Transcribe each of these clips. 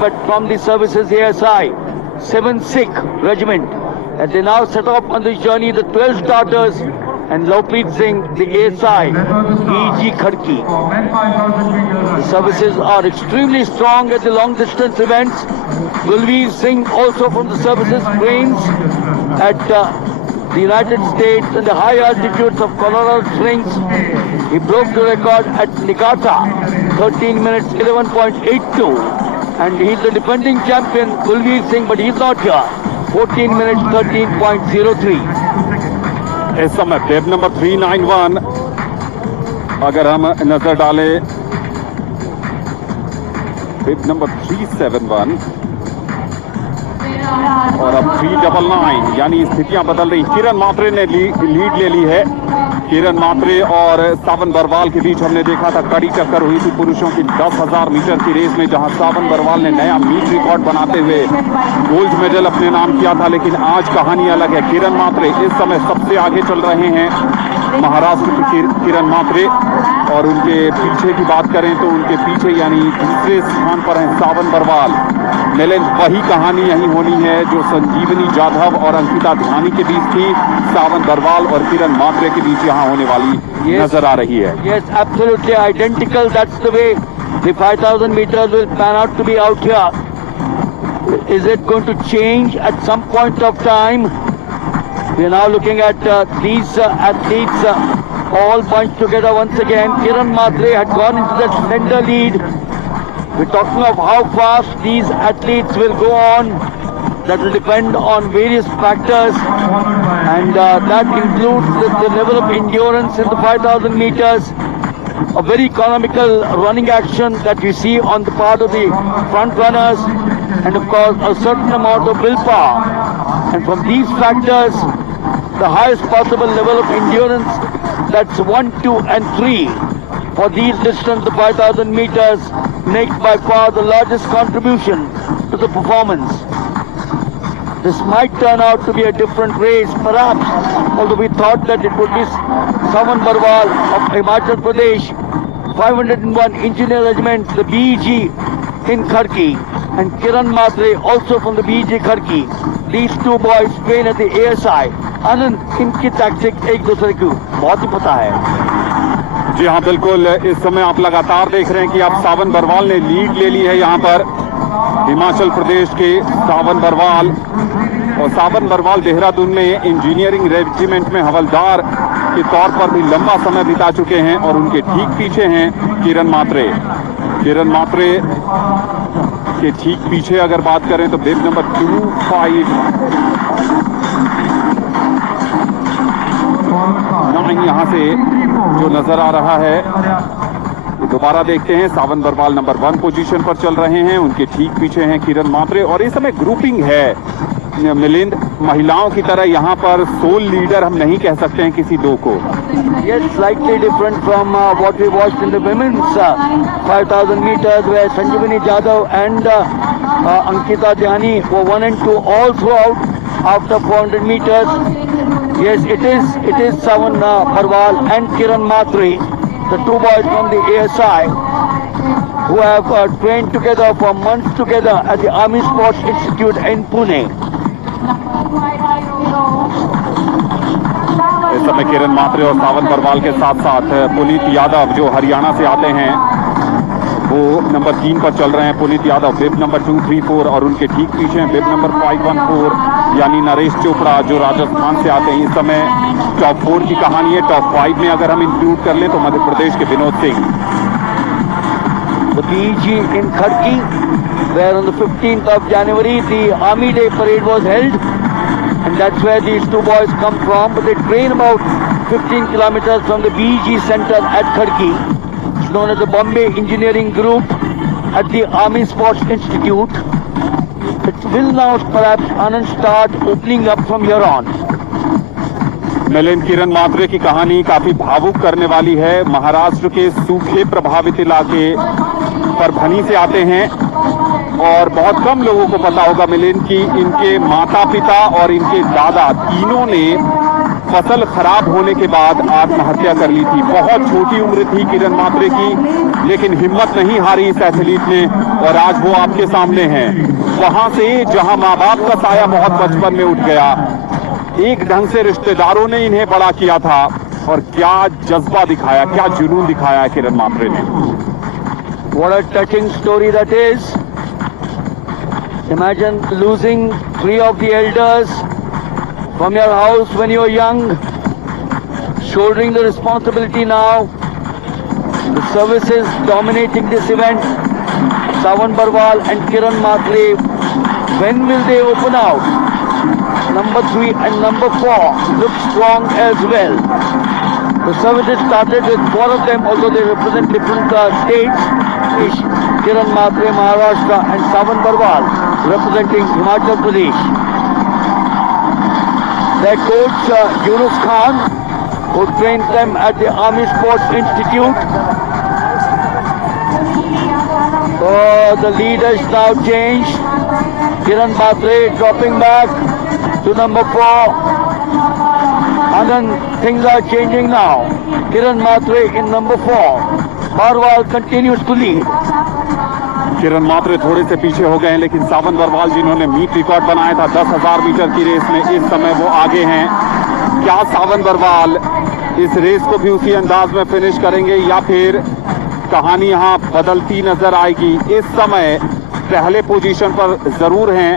but from the services ASI, 7th Sikh Regiment. And they now set off on this journey the 12 starters and Lopreet Singh, the ASI, BG Khadki. The services are extremely strong at the long distance events. Gulveer Singh also from the services trains at the United States and the high altitudes of Colorado Springs. He broke the record at Niigata, 13 minutes 11.82. And he's the defending champion, Gulveer Singh, but he's not here. 14 minutes 13.03. इस समय tape number 391 अगर हम नजर डालें, tape number 371 और अब 399, यानी स्थितियां बदल रही। किरण मात्रे ने लीड ले ली है। किरण मात्रे और सावन बरवाल के बीच हमने देखा था कड़ी टक्कर हुई थी पुरुषों की 10,000 मीटर की रेस में, जहां सावन बरवाल ने नया मीट रिकॉर्ड बनाते हुए गोल्ड मेडल अपने नाम किया था। लेकिन आज कहानी अलग है। किरण मात्रे इस समय सबसे आगे चल रहे हैं, महाराष्ट्र की किरण मात्रे, और उनके पीछे की बात करें तो उनके पीछे यानी दूसरे स्थान पर हैं सावन बरवाल। मिलन वही कहानी यही होनी है जो संजीवनी जाधव और अंकिता ध्यानी के बीच थी, सावन बरवाल और किरण मात्रे के बीच यहाँ होने वाली नजर आ रही है। Yes, absolutely identical. That's the way the 5,000 meters will pan out to be out here. Is it going to change at some point of time? We are now looking at these athletes all bunched together once again. Kiran Matre had gone into that slender lead. We're talking of how fast these athletes will go on. That will depend on various factors, and that includes the level of endurance in the 5,000 meters, a very economical running action that we see on the part of the front runners, and of course a certain amount of willpower. And from these factors, the highest possible level of endurance, that's 1, 2 and 3 for these distances, the 5,000 meters, make by far the largest contribution to the performance. This might turn out to be a different race, perhaps, although we thought that it would be Sawan Barwal of Himachal Pradesh, 501 Engineer Regiment, the BEG in Khadki, and Kiran Matre also from the BEG Khadki. These two boys train at the ASI. आनंद, इनकी tactic एक दूसरे को बहुत ही पता है। जी हाँ, बिल्कुल। इस समय आप लगातार देख रहे हैं कि अब सावन बरवाल ने लीड ले ली है यहाँ पर, हिमाचल प्रदेश के सावन बरवाल। और सावन बरवाल देहरादून में इंजीनियरिंग रेजिमेंट में हवलदार के तौर पर भी लंबा समय बिता चुके हैं, और उनके ठीक पीछे हैं किरण मात्रे। किरण मात्रे के ठीक पीछे अगर बात करें तो बिब नंबर 259 यहाँ से जो नजर आ रहा है। दोबारा देखते हैं, सावन बरवाल नंबर 1 पोजीशन पर चल रहे हैं, उनके ठीक पीछे हैं किरण मात्रे। और इस समय ग्रुपिंग है मिलिंद, महिलाओं की तरह यहाँ पर सोल लीडर हम नहीं कह सकते हैं किसी दो को। Yes, slightly different from what we watched in the women's 5,000 meters, where Sanjeevani Jadhav and Ankita Dhyani were 1 and 2 all throughout after 400 meters. Yes, it is Sawan Barwal and Kiran Matre, the two boys from the ASI, who have trained together for months together at the Army Sports Institute in Pune. इस समय किरण मात्रे और सावन बरवाल के साथ साथ पुनीत यादव जो हरियाणा से आते हैं वो नंबर 3 पर चल रहे हैं। पुनीत यादव बिब नंबर 234, और उनके ठीक पीछे हैं बिब नंबर 514 यानी नरेश चोपड़ा जो राजस्थान से आते हैं। इस समय टॉप 4 की कहानी है। टॉप 5 में अगर हम इंक्लूड कर लें तो मध्य प्रदेश के Vinod Singh. The BEG in Khadki, where on the 15th of January the Army Day parade was held, and that's where these two boys come from. But they train about 15 kilometers from the BEG center at Khadki. It's known as the Bombay Engineering Group at the Army Sports Institute. It will now perhaps Anand start opening up from here on. Milind, किरण मात्रे की कहानी काफी भावुक करने वाली है। महाराष्ट्र के सूखे प्रभावित इलाके परभनी से आते हैं, और बहुत कम लोगों को पता होगा मिलिंद कि इनके माता पिता और इनके दादा तीनों ने फसल खराब होने के बाद आत्महत्या कर ली थी। बहुत छोटी उम्र थी किरण मात्रे की, लेकिन हिम्मत नहीं हारी इस एथलीट ने और आज वो आपके सामने हैं। वहां से जहां माँ बाप का साया बहुत बचपन में उठ गया, एक ढंग से रिश्तेदारों ने इन्हें बड़ा किया था और क्या जज्बा दिखाया, क्या जुनून दिखाया है किरण मात्रे ने। What a touching story that is. Imagine losing 3 of the elders from your house when you were young, shouldering the responsibility now. The services dominating this event, Sawan Barwal and Kiran Matre. When will they open out? Number 3 and number 4 look strong as well. The services started with 4 of them, although they represent different states. Kiran Matre, Maharashtra, and Sawan Barwal representing Himachal Pradesh. Their coach Yunus Khan, who trained them at the Army Sports Institute. The lead has now changed. Kiran Matre dropping back to number 4. And then things are changing now. Kiran Matre in number 4. Barwal continues to lead. किरण मात्रे थोड़े से पीछे हो गए हैं, लेकिन सावन बरवाल जिन्होंने meet record बनाया था 10,000 मीटर की रेस में, इस समय वो आगे हैं। क्या सावन बरवाल इस रेस को भी उसी अंदाज में फिनिश करेंगे या फिर कहानी यहां बदलती नजर आएगी? इस समय पहले पोजीशन पर जरूर हैं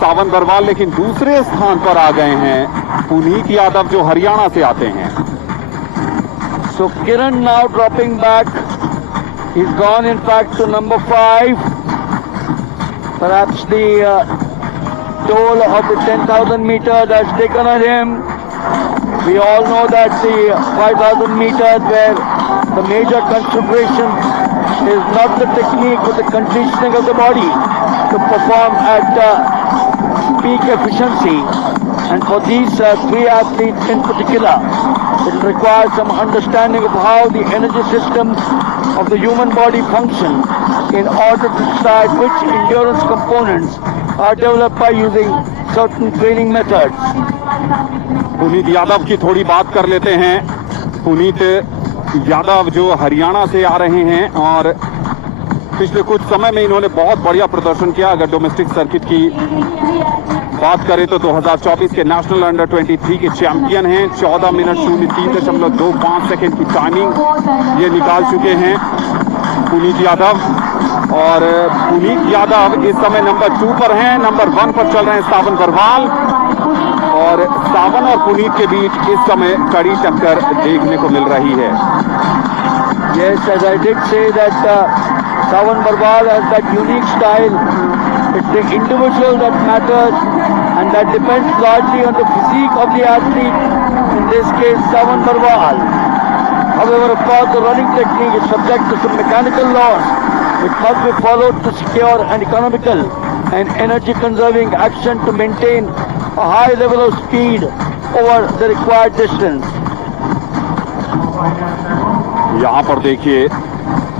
सावन बरवाल, लेकिन दूसरे स्थान पर आ गए हैं पुनीत यादव जो हरियाणा से आते हैं। So Kiran now dropping back. He's gone in fact to number 5. Perhaps the toll of the 10,000 meters has taken on him. We all know that the 5,000 meters where the major consideration is not the technique but the conditioning of the body to perform at peak efficiency. And for these 3 athletes in particular, it requires some understanding of how the energy systems of the human body function in order to decide which endurance components are developed by using certain training methods. Puneet Yadav की थोड़ी बात कर लेते हैं। पुनीत यादव जो हरियाणा से आ रहे हैं और पिछले कुछ समय में इन्होंने बहुत बढ़िया प्रदर्शन किया। अगर डोमेस्टिक सर्किट की बात करें तो 2024 के नेशनल अंडर 23 के चैंपियन हैं। 14 मिनट 03.25 सेकंड की टाइमिंग ये निकाल चुके हैं पुनीत यादव। और पुनीत यादव इस समय नंबर 2 पर हैं, नंबर 1 पर चल रहे हैं सावन बरवाल। और सावन और पुनीत के बीच इस समय कड़ी टक्कर देखने को मिल रही है। Yes, as I did say that Sawan Barwal has that unique style. It's the individual that matters, and that depends largely on the physique of the athlete, in this case Sawan Barwal. However, of course, the running technique is subject to some mechanical laws which must be followed to secure an economical and energy conserving action to maintain a high level of speed over the required distance. यहाँ पर देखिए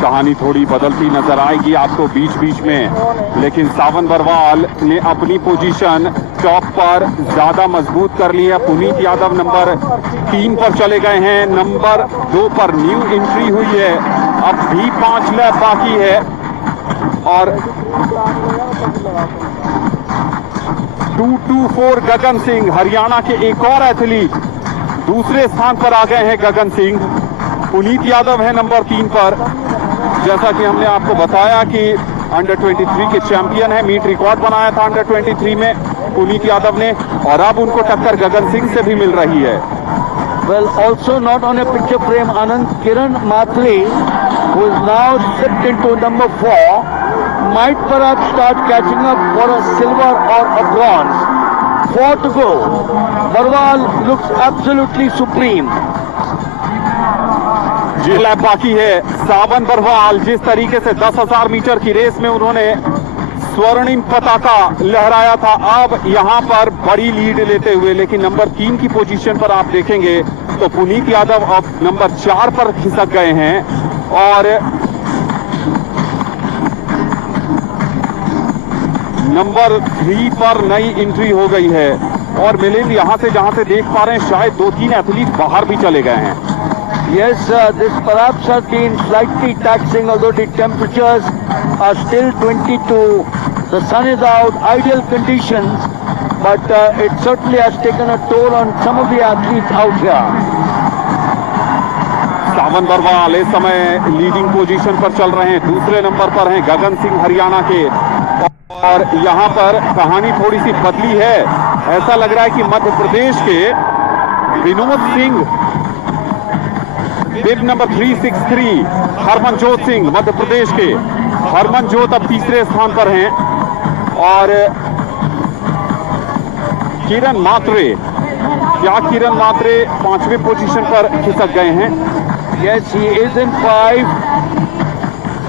कहानी थोड़ी बदलती नजर आएगी आपको बीच बीच में, लेकिन सावन बरवाल ने अपनी पोजीशन टॉप पर ज्यादा मजबूत कर ली है। पुनीत यादव नंबर 3 पर चले गए हैं, नंबर 2 पर न्यू एंट्री हुई है। अब भी 5 लैप बाकी है और 224 गगन सिंह हरियाणा के एक और एथलीट दूसरे स्थान पर आ गए हैं। गगन सिंह, पुनीत यादव है नंबर 3 पर। जैसा कि हमने आपको बताया कि अंडर 23 के चैंपियन है, मीट रिकॉर्ड बनाया था अंडर 23 में पुनीत यादव ने, और अब उनको टक्कर गगन सिंह से भी मिल रही है। Well, also not on a picture frame, Anand, Kiran Matre, who is now slipped into number 4, might perhaps start catching up for a silver or a bronze. 4 to go. Barwal looks absolutely supreme. Ji lap बाकी है। सावन बरवाल जिस तरीके से 10,000 metre की race में उन्होंने स्वर्णिम पताका लहराया था, अब यहां पर बड़ी लीड लेते हुए, लेकिन नंबर 3 की पोजीशन पर आप देखेंगे तो पुनीत यादव अब नंबर 4 पर खिसक गए हैं और नंबर 3 पर नई एंट्री हो गई है। और मिलिंद यहाँ से जहाँ से देख पा रहे हैं शायद 2-3 एथलीट बाहर भी चले गए हैं। Yes, this perhaps has been slightly taxing, although the temperatures are still 22. The sun is out, ideal conditions, but it certainly has taken a toll on some of the athletes out here. सावन बरवाल इस समय leading position पर चल रहे हैं, दूसरे number पर हैं गगन सिंह हरियाणा के। और यहाँ पर कहानी थोड़ी सी बदली है, ऐसा लग रहा है कि मध्य प्रदेश के विनोद सिंह, बिब नंबर 363, हरमनजोत सिंह मध्य प्रदेश के, हरमनजोत अब तीसरे स्थान पर हैं और किरण मात्रे, क्या किरण मात्रे 5वें पोजीशन पर खिसक गए हैं? Yes, he is in 5.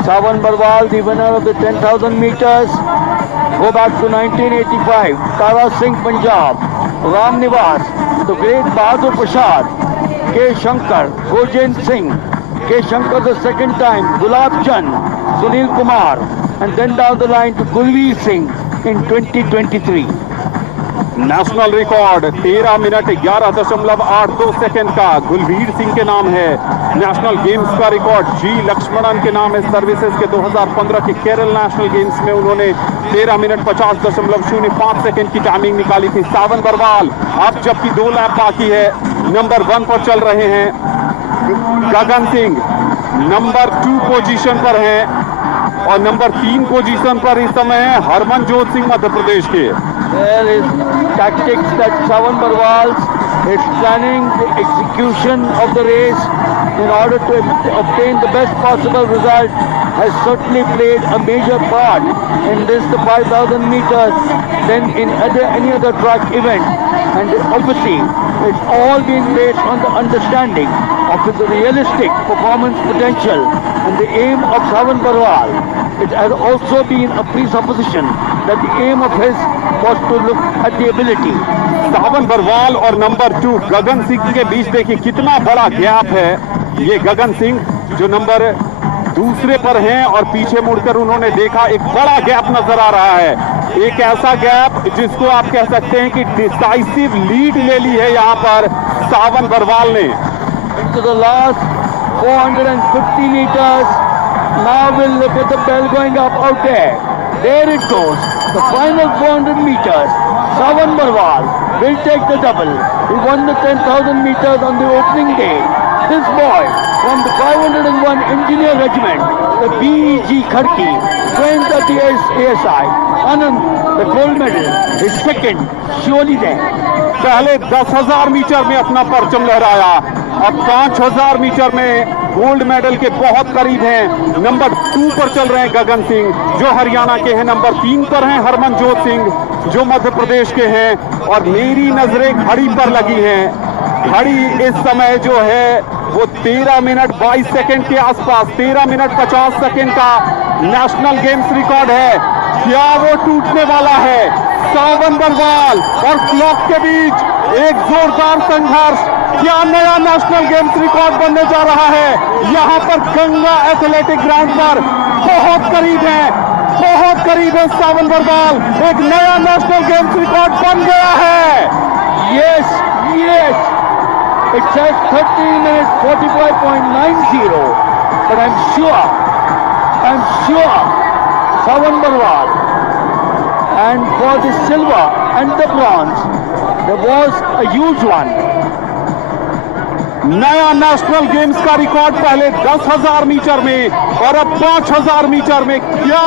Savan Barwal, the winner of the 10,000 meters. Go back to 1985. Tara Singh, Punjab. Ram Nivas, the great Bahadur Prasad. K. Shankar, Gojen Singh. K. Shankar the second time. Gulab Chand, Sunil Kumar. And then down the line to Gulveer Singh in 2023. National record 13 minute 11.82 second का गुलवीर सिंह के नाम है। National games का record जी लक्ष्मणन के नाम है। Services के 2015 के केरल नेशनल गेम्स में उन्होंने 13 मिनट 50.05 सेकंड की टाइमिंग निकाली थी। सावन बरवाल अब जबकि 2 लैप बाकी है, नंबर 1 पर चल रहे हैं। गगन सिंह नंबर 2 पोजीशन पर हैं और नंबर 3 पोजीशन पर इस समय है हरमनजोत सिंह मध्य प्रदेश के। There is tactics that Savan Barwal is planning the execution of the race in order to obtain the best possible result, has certainly played a major part in this, the 5,000 meters, than in any other track event. And obviously, it's all been based on the understanding of the realistic performance potential and the aim of Savan Barwal. It has also been a presupposition that the aim of his was to look at the ability. सावन बरवाल और number 2 Gagan Singh के बीच देखिए कितना बड़ा gap है। ये गगन सिंह जो number 2 पर हैं और पीछे मुड़कर उन्होंने देखा एक बड़ा गैप नजर आ रहा है। एक ऐसा गैप जिसको आप कह सकते हैं कि डिसाइसिव लीड ले ली है यहाँ पर सावन बरवाल ने। To the last 450 meters. Now we'll look at the bell going up out there. There it goes. The final 400 meters. Savan Barwal will take the double. He won the 10,000 meters on the opening day. This boy from the 501 Engineer Regiment, the BEG Kharki, trained at the ASI. Anand, the gold medal, is second, surely there. पहले 10,000 metre में अपना परचम लहराया, अब 5,000 metre में gold medal के बहुत करीब हैं। नंबर 2 पर चल रहे हैं गगन सिंह जो हरियाणा के हैं, नंबर 3 पर हैं हरमनजोत सिंह जो मध्य प्रदेश के हैं। और मेरी नजरें घड़ी पर लगी हैं। घड़ी इस समय जो है वो 13 मिनट 22 सेकंड के आसपास, 13 मिनट 50 सेकंड का नेशनल गेम्स रिकॉर्ड है। क्या वो टूटने वाला है? सावन बरवाल और क्लॉक के बीच एक जोरदार संघर्ष। क्या नया नेशनल गेम्स रिकॉर्ड बनने जा रहा है? यहाँ पर गंगा एथलेटिक ग्राउंड पर बहुत करीब है सावन बरवाल। एक नया नेशनल गेम्स रिकॉर्ड बन गया है। Yes. It says 13 minutes 45.90, but I'm sure Savan Barwal, and for the silver and the bronze, there was a huge one. नया नेशनल गेम्स का रिकॉर्ड पहले 10,000 मीटर में और अब 5,000 मीटर में। क्या